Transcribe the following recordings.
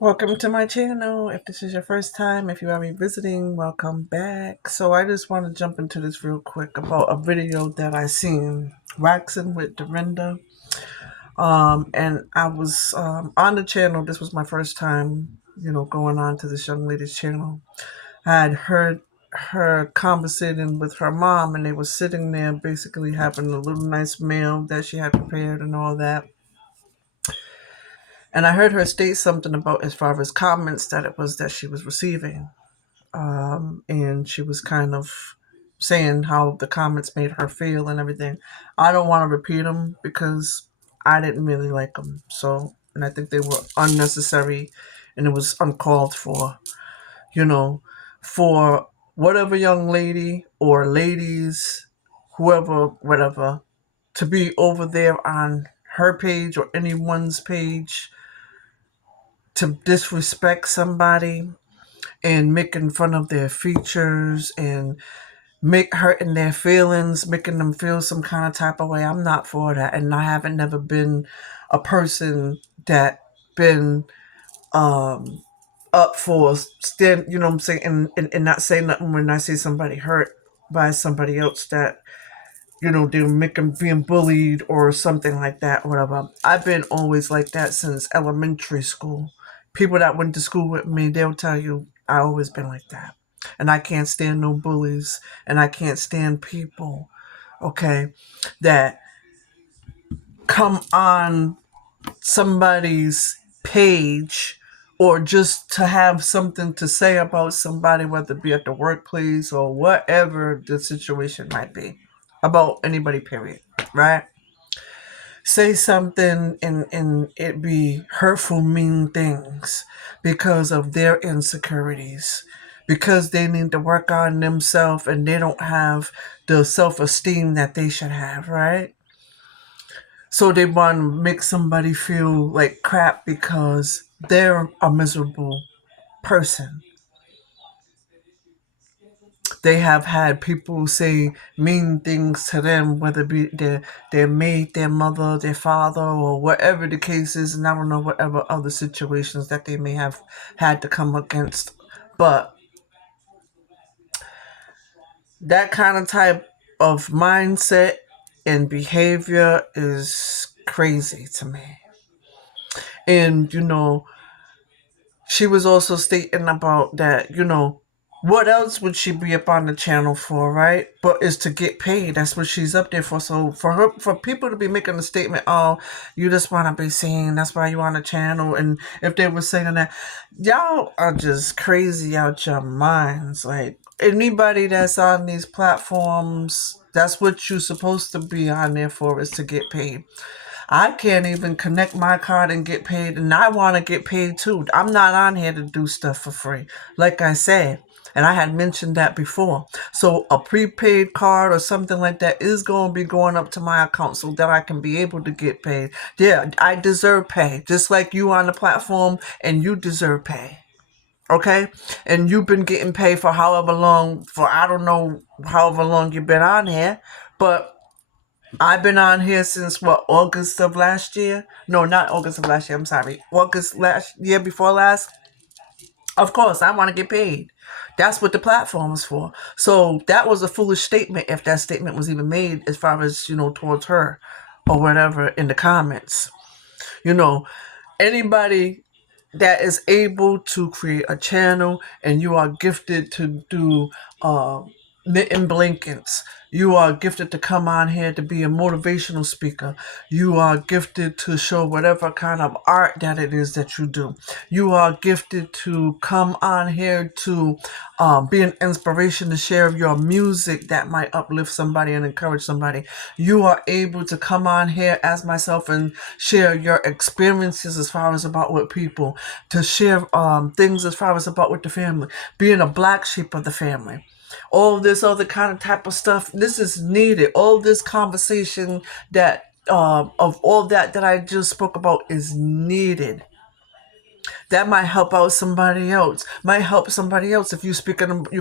Welcome to my channel. If this is your first time, if you are revisiting, welcome back. So I just want to jump into this real quick about a video that I seen, waxing with Dorinda. And I was on the channel. This was my first time, going on to this young lady's channel. I had heard her conversating with her mom, and they were sitting there basically having a little nice meal that she had prepared and all that. And I heard her state something about as far as comments that it was that she was receiving. And she was kind of saying how the comments made her feel and everything. I don't want to repeat them because I didn't really like them. So, and I think they were unnecessary and it was uncalled for, you know, for whatever young lady or ladies, whoever, whatever, to be over there on her page or anyone's page to disrespect somebody and making fun of their features and make hurting their feelings, making them feel some kind of type of way. I'm not for that, and I haven't never been a person that been um up for stand. You know what I'm saying, and not say nothing when I see somebody hurt by somebody else that they're making being bullied or something like that, or whatever. I've been always like that since elementary school. People that went to school with me, they'll tell you I always been like that. And I can't stand no bullies and I can't stand people, okay, that come on somebody's page or just to have something to say about somebody, whether it be at the workplace or whatever the situation might be, about anybody, period, right? Say something and it be hurtful, mean things because of their insecurities, because they need to work on themselves and they don't have the self-esteem that they should have, right? So they want to make somebody feel like crap because they're a miserable person. They have had people say mean things to them, whether it be their mate, their mother, their father, or whatever the case is, and I don't know whatever other situations that they may have had to come against. But that kind of type of mindset and behavior is crazy to me. And she was also stating about that, what else would she be up on the channel for, right? But is to get paid. That's what she's up there for. So for people to be making a statement, oh, you just want to be seen, that's why you on the channel. And if they were saying that, y'all are just crazy out your minds. Like, anybody that's on these platforms, that's what you're supposed to be on there for, is to get paid. I can't even connect my card and get paid, and I want to get paid too. I'm not on here to do stuff for free, like I said. And I had mentioned that before. So a prepaid card or something like that is going to be going up to my account so that I can be able to get paid. Yeah, I deserve pay, just like you on the platform, and you deserve pay. Okay? And you've been getting paid for however long, for I don't know however long you've been on here, but I've been on here since what, August of last year? No, not August of last year. I'm sorry. August last year before last. Of course, I want to get paid. That's what the platform is for. So that was a foolish statement if that statement was even made as far as, towards her or whatever in the comments. You know, anybody that is able to create a channel and you are gifted to do knitting blankets. You are gifted to come on here to be a motivational speaker. You are gifted to show whatever kind of art that it is that you do. You are gifted to come on here to be an inspiration to share your music that might uplift somebody and encourage somebody. You are able to come on here as myself and share your experiences as far as about with people, to share things as far as about with the family, being a black sheep of the family. All this other kind of type of stuff, this is needed. All this conversation that of all that I just spoke about is needed. That might help out somebody else. Might help somebody else if you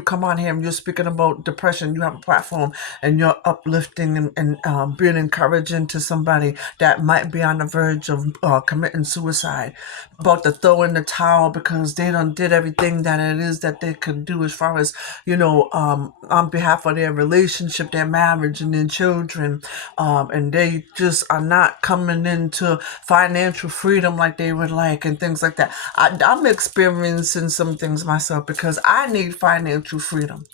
come on here and you're speaking about depression. You have a platform and you're uplifting and being encouraging to somebody that might be on the verge of committing suicide, about to throw in the towel because they done did everything that it is that they could do as far as on behalf of their relationship, their marriage, and their children, and they just are not coming into financial freedom like they would like and things like that. I'm experiencing some things myself because I need financial freedom.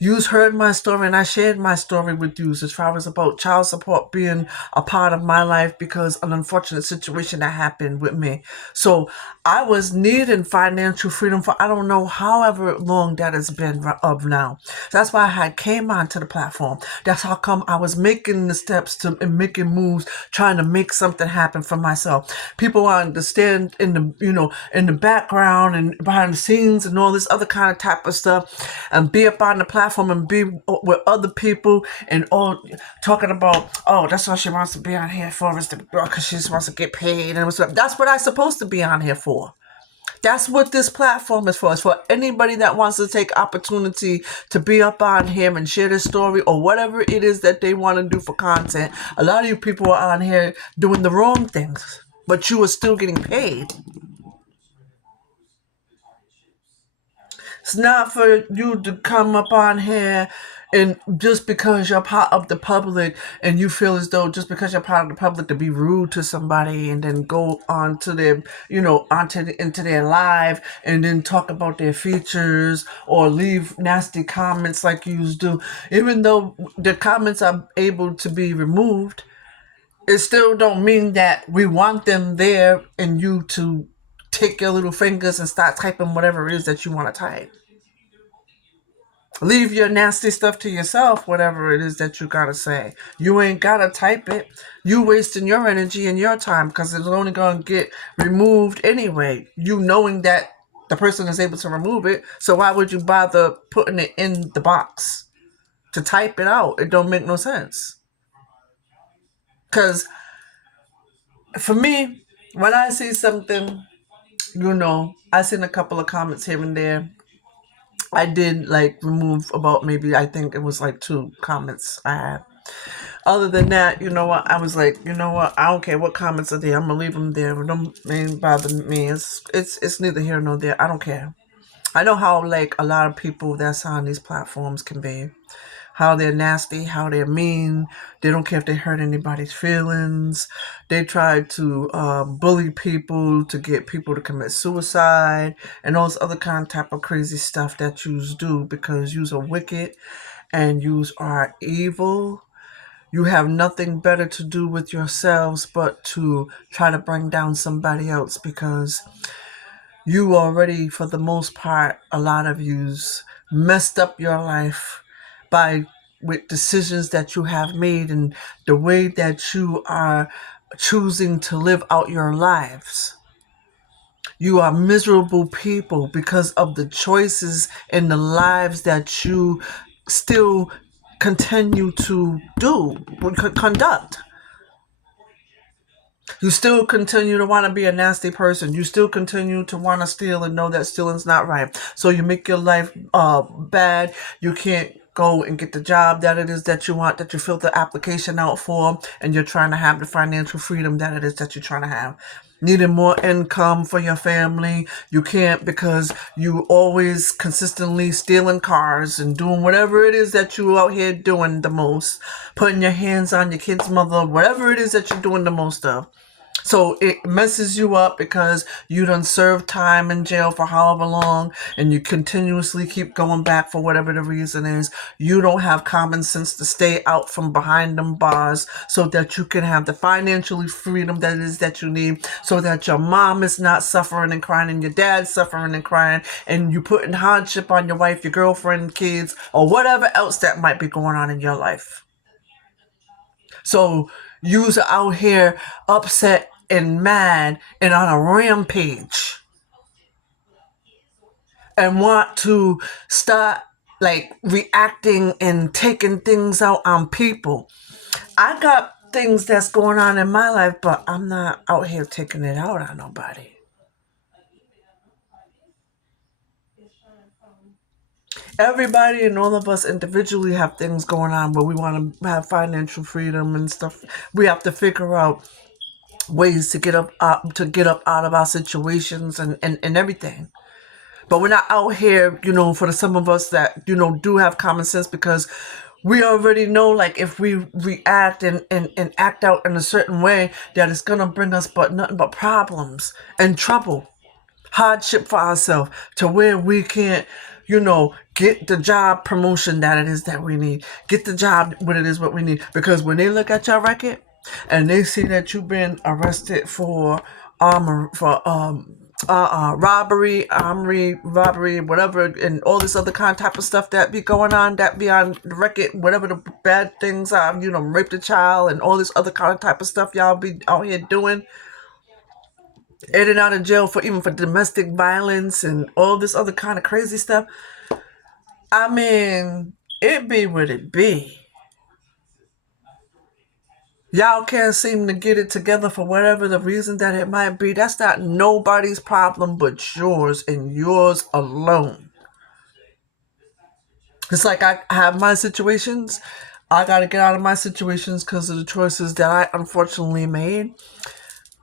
You've heard my story, and I shared my story with you as far as about child support being a part of my life because an unfortunate situation that happened with me. So I was needing financial freedom for I don't know however long that has been of now. That's why I had came onto the platform. That's how come I was making the steps to and making moves, trying to make something happen for myself. People understand in the background and behind the scenes and all this other kind of type of stuff, and be up on the platform and be with other people and all talking about, oh, that's what she wants to be on here for, is because she just wants to get paid and stuff. That's what I'm supposed to be on here for. That's what this platform is for. It's for anybody that wants to take opportunity to be up on here and share their story or whatever it is that they want to do for content. A lot of you people are on here doing the wrong things, but you are still getting paid. It's not for you to come up on here and just because you're part of the public and you feel as though just because you're part of the public to be rude to somebody and then go on to their, into their live and then talk about their features or leave nasty comments like you do. Even though the comments are able to be removed, it still don't mean that we want them there and you to take your little fingers and start typing whatever it is that you want to type. Leave your nasty stuff to yourself, whatever it is that you gotta say. You ain't gotta type it. You wasting your energy and your time because it's only gonna get removed anyway. You knowing that the person is able to remove it, so why would you bother putting it in the box to type it out? It don't make no sense. Because for me, when I see something, I seen a couple of comments here and there. I did like remove about maybe I think it was like 2 comments I had. Other than that, you know what? I was like, you know what? I don't care what comments are there. I'm gonna leave them there. It don't ain't bother me. It's neither here nor there. I don't care. I know how like a lot of people that's on these platforms can be. How they're nasty, how they're mean. They don't care if they hurt anybody's feelings. They try to bully people to get people to commit suicide and all this other kind of type of crazy stuff that yous do because yous are wicked and yous are evil. You have nothing better to do with yourselves but to try to bring down somebody else because you already, for the most part, a lot of yous messed up your life by with decisions that you have made and the way that you are choosing to live out your lives. You are miserable people because of the choices and the lives that you still continue to conduct. You still continue to want to be a nasty person. You still continue to want to steal and know that stealing's not right. So you make your life bad. You can't go and get the job that it is that you want, that you fill the application out for, and you're trying to have the financial freedom that it is that you're trying to have. Needing more income for your family. You can't because you always consistently stealing cars and doing whatever it is that you out here doing the most. Putting your hands on your kid's mother, whatever it is that you're doing the most of. So it messes you up because you done served time in jail for however long and you continuously keep going back for whatever the reason is. You don't have common sense to stay out from behind them bars so that you can have the financial freedom that it is that you need so that your mom is not suffering and crying and your dad's suffering and crying and you putting hardship on your wife, your girlfriend, kids, or whatever else that might be going on in your life. So you're out here upset and mad and on a rampage and want to start like reacting and taking things out on people. I got things that's going on in my life, but I'm not out here taking it out on nobody. Everybody and all of us individually have things going on where we want to have financial freedom and stuff. We have to figure out ways to get up out of our situations and everything. But we're not out here, for the some of us that, do have common sense, because we already know, like, if we react and act out in a certain way, that it's gonna bring us but nothing but problems and trouble, hardship for ourselves, to where we can't, get the job promotion that it is that we need, get the job what it is what we need. Because when they look at your record and they see that you've been arrested for robbery, whatever, and all this other kind of type of stuff that be going on, that be on the record, whatever the bad things are, rape a child and all this other kind of type of stuff y'all be out here doing, in and out of jail for even for domestic violence and all this other kind of crazy stuff. I mean, it be what it be. Y'all can't seem to get it together for whatever the reason that it might be. That's not nobody's problem but yours, and yours alone. It's like I have my situations. I got to get out of my situations because of the choices that I unfortunately made.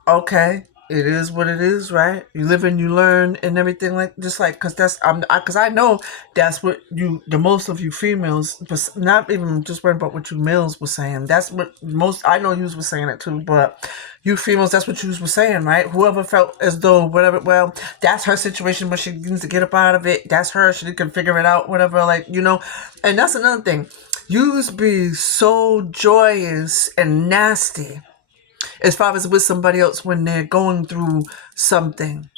Okay, it is what it is, right? You live and you learn and everything, like, just like, because I know that's what the most of you females, but not even just worried about what you males were saying. That's what most, I know you was saying it too, but you females, that's what you was saying, right? Whoever felt as though whatever, well, that's her situation, but she needs to get up out of it. That's her, she can figure it out, whatever, like, and that's another thing. Yous be so joyous and nasty as far as with somebody else when they're going through something.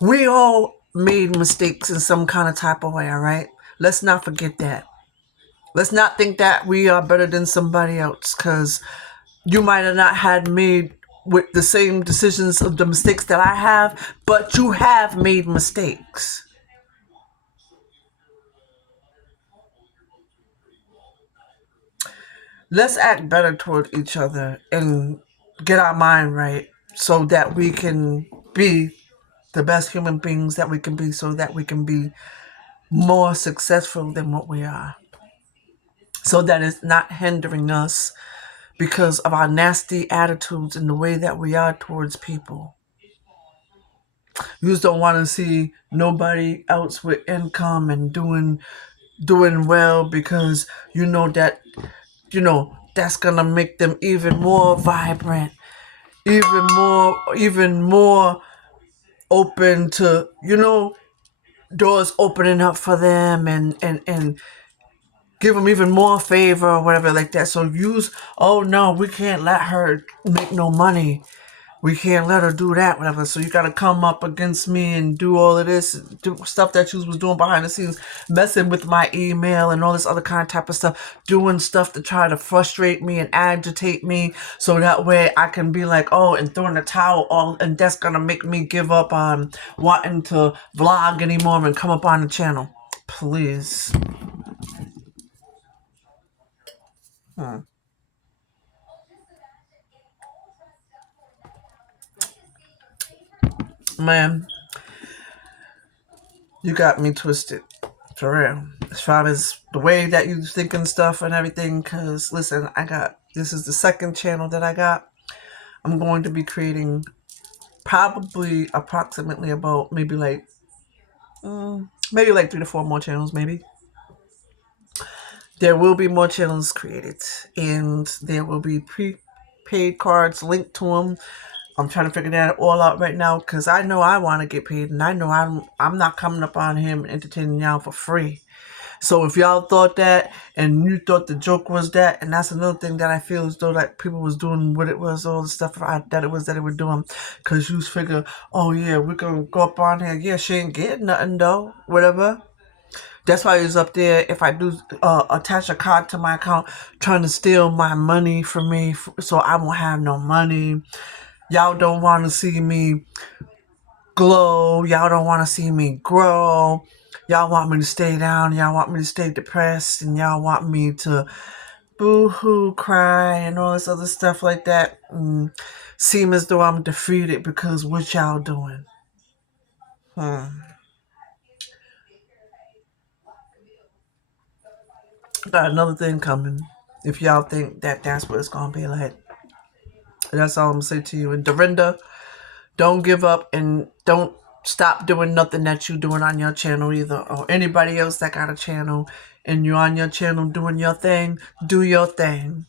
We all made mistakes in some kind of type of way, all right? Let's not forget that. Let's not think that we are better than somebody else, because you might have not had made with the same decisions of the mistakes that I have, but you have made mistakes. Let's act better toward each other and get our mind right so that we can be the best human beings that we can be, so that we can be more successful than what we are. So that it's not hindering us because of our nasty attitudes and the way that we are towards people. You just don't want to see nobody else with income and doing well, because that's gonna make them even more vibrant, even more open to, doors opening up for them, and give them even more favor or whatever like that. So oh no, we can't let her make no money. We can't let her do that, whatever. So you got to come up against me and do all of this, do stuff that you was doing behind the scenes, messing with my email and all this other kind of type of stuff, doing stuff to try to frustrate me and agitate me, so that way I can be like, oh, and throwing the towel all, and that's gonna make me give up on wanting to vlog anymore and come up on the channel. Please. Man, you got me twisted. For real. As far as the way that you think and stuff and everything, because listen, this is the second channel that I got. I'm going to be creating probably approximately about maybe like 3 to 4 more channels, maybe. There will be more channels created, and there will be prepaid cards linked to them. I'm trying to figure that all out right now, because I know I want to get paid, and I know I'm not coming up on him and entertaining y'all for free. So if y'all thought that, and you thought the joke was that, and that's another thing that I feel as though like people was doing what it was, all the stuff that it was that they were doing, because you figure, oh yeah, we're gonna go up on here, yeah, she ain't getting nothing though, whatever. That's why he's up there. If I do attach a card to my account, trying to steal my money from me, so I won't have no money. Y'all don't want to see me glow. Y'all don't want to see me grow. Y'all want me to stay down. Y'all want me to stay depressed. And y'all want me to boo-hoo, cry, and all this other stuff like that. Seem as though I'm defeated because what y'all doing. Hmm. Got another thing coming. If y'all think that that's what it's gonna be like, that's all I'm gonna say to you. And Dorinda, don't give up and don't stop doing nothing that you doing on your channel either, or anybody else that got a channel and you're on your channel doing your thing. Do your thing.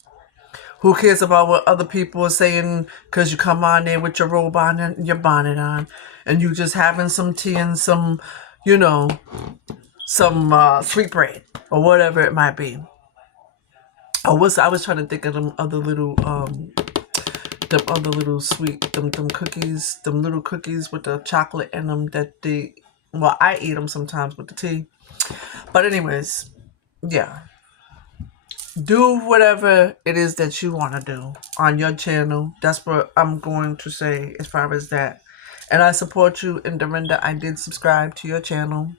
Who cares about what other people are saying? Because you come on there with your robe on and your bonnet on, and you just having some tea and some, you know, some sweet bread or whatever it might be. I was trying to think of them other little sweet them cookies, them little cookies with the chocolate in them that they. Well, I eat them sometimes with the tea. But anyways, yeah, do whatever it is that you want to do on your channel. That's what I'm going to say as far as that. And I support you. And Dorinda, I did subscribe to your channel.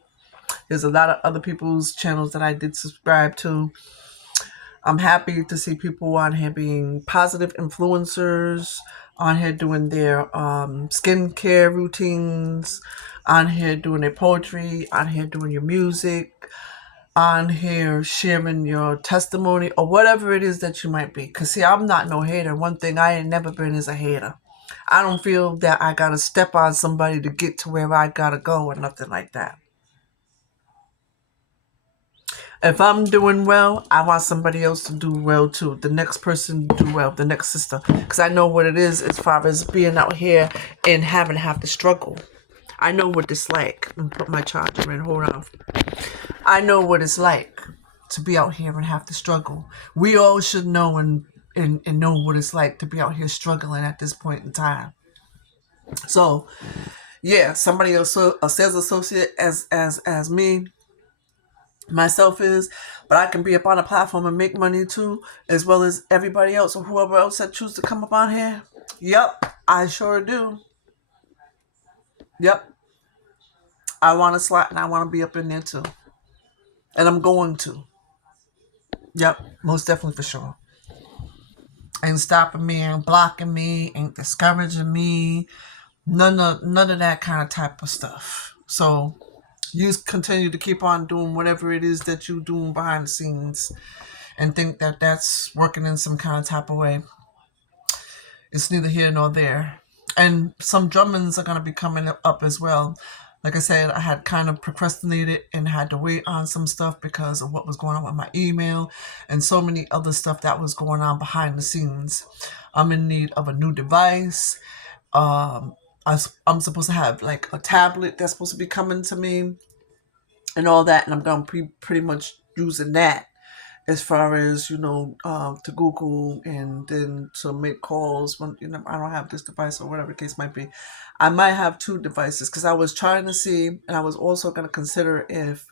There's a lot of other people's channels that I did subscribe to. I'm happy to see people on here being positive influencers, on here doing their skincare routines, on here doing their poetry, on here doing your music, on here sharing your testimony or whatever it is that you might be. Because, see, I'm not no hater. One thing I ain't never been is a hater. I don't feel that I got to step on somebody to get to where I got to go or nothing like that. If I'm doing well, I want somebody else to do well too. The next person to do well, the next sister. Because I know what it is as far as being out here and having to have to struggle. I know what it's like. I'm put my charger in. Hold on. I know what it's like to be out here and have to struggle. We all should know and know what it's like to be out here struggling at this point in time. So, yeah, somebody else, a sales associate as me, myself is, but I can be up on a platform and make money too, as well as everybody else or whoever else that choose to come up on here. Yep, I sure do. Yep, I want a slot and I want to be up in there too, and I'm going to. Yep, most definitely for sure. Ain't stopping me, ain't blocking me, ain't discouraging me. None of that kind of type of stuff. So you continue to keep on doing whatever it is that you're doing behind the scenes, and think that that's working in some kind of type of way. It's neither here nor there. And some drummings are going to be coming up as well. Like I said, I had kind of procrastinated and had to wait on some stuff because of what was going on with my email and so many other stuff that was going on behind the scenes. I'm in need of a new device. Um, I'm supposed to have like a tablet that's supposed to be coming to me and all that, and I'm going to be pretty much using that as far as to Google and then to make calls when I don't have this device or whatever the case might be. I might have two devices because I was trying to see, and I was also going to consider if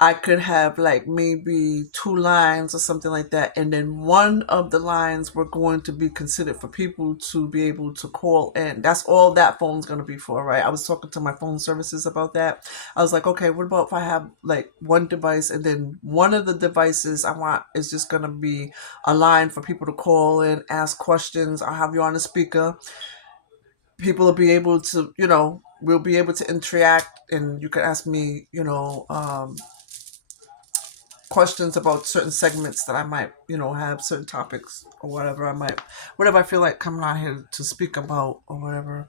I could have like maybe two lines or something like that, and then one of the lines were going to be considered for people to be able to call in. That's all that phone's going to be for, right? I was talking to my phone services about that. I was like, okay, what about if I have like one device and then one of the devices I want is just going to be a line for people to call in, ask questions. I'll have you on the speaker. People will be able to, we'll be able to interact, and you can ask me, questions about certain segments that I might, have certain topics or whatever I feel like coming out here to speak about or whatever.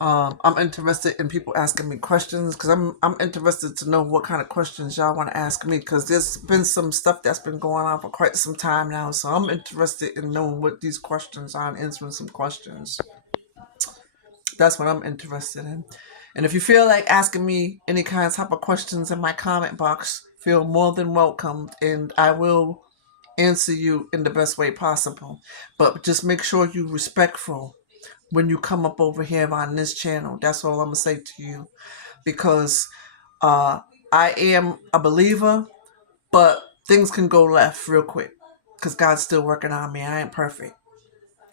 I'm interested in people asking me questions because I'm interested to know what kind of questions y'all want to ask me because there's been some stuff that's been going on for quite some time now. So I'm interested in knowing what these questions are and answering some questions. That's what I'm interested in. And if you feel like asking me any kind of type of questions in my comment box, feel more than welcome, and I will answer you in the best way possible. But just make sure you're respectful when you come up over here on this channel. That's all I'm gonna say to you, because I am a believer, but things can go left real quick because God's still working on me. I ain't perfect.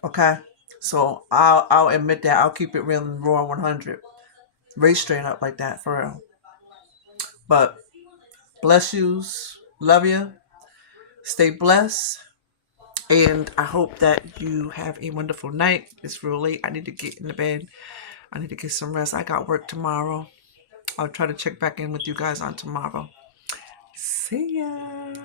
Okay, so I'll admit that. I'll keep it real and raw 100, very straight up like that for real. But bless yous, love you, stay blessed, and I hope that you have a wonderful night. It's real late. I need to get in the bed. I need to get some rest. I got work tomorrow. I'll try to check back in with you guys on tomorrow. See ya.